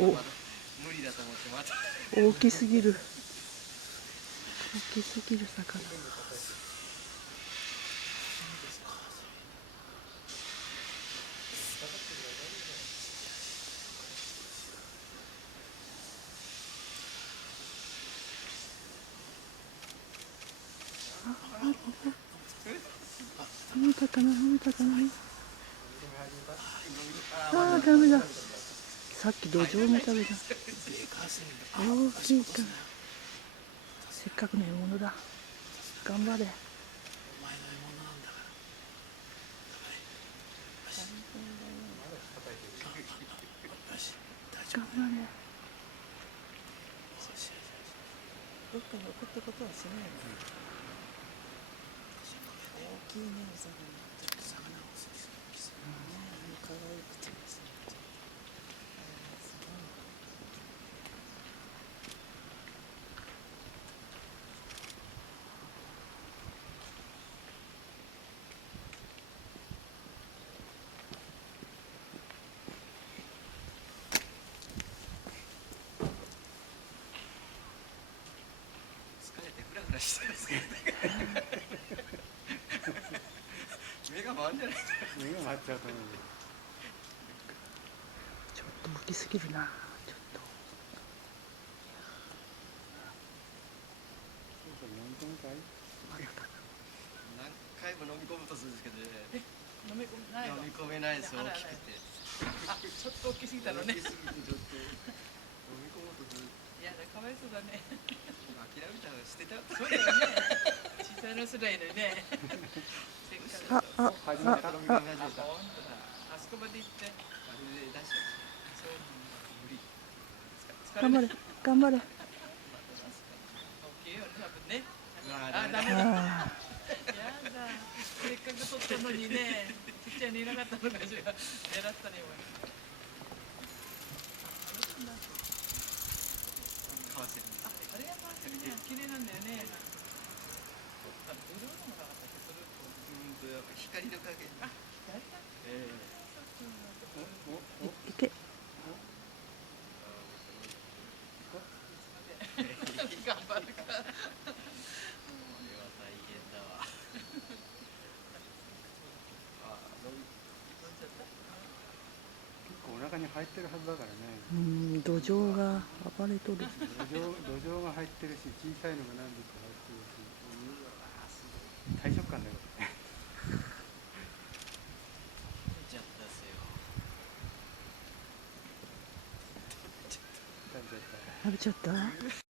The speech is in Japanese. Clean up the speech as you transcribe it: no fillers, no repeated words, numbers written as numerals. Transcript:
お、無理だと思ってまた大きすぎる。大きすぎる魚。見たかな、見たかな。ああ、ダメだ。さっき土壌も食べた。大きいから。せっかくの獲物だ。頑張れ。頑張れ。どっかに置くってことはしないの。大きいね、お魚。可愛くてですね。疲れてフラフラしてますけど目が回るんじゃないですか。目が回っちゃうと思う。ちょっと大きすぎるな。ちょっと。そうそう、飲み込みたい。まだかな。何回も飲み込むとするんですけどね、飲み込めないの。飲み込めないです。大あらきくてあ、ちょっと大きすぎたのね。大きすぎてちょっと飲み込もうとする。いやだ、かわいそうだね。諦めたら捨てたとそうだよね。小さいのすらいのにね。せっかく。あ、初めて飲み込み始めた。本当だ。あそこまで行って。あれで出しちゃう。そう。無理。頑張れ、頑張れ。大きいよね、多分ね。うわーあ、ダメだ。ダメだ。ああ。やだ。せっかく取ったのにね。ちっちゃいのいなかったのかしら。狙ったね、買わせるんです。あれがまあ綺麗なんだよね。あ、ブルーのもなかったっけ、ブルーと。やっぱ光の加減。あ、左だ。いけ。頑張るか。これは大変だわ。結構お腹に入ってるはずだからね。土壌が暴れとる。土壌が入ってるし、小さいのが何匹か入ってるし、大食感だよ。ちゃったっすよ。食べちゃった。食べちゃった。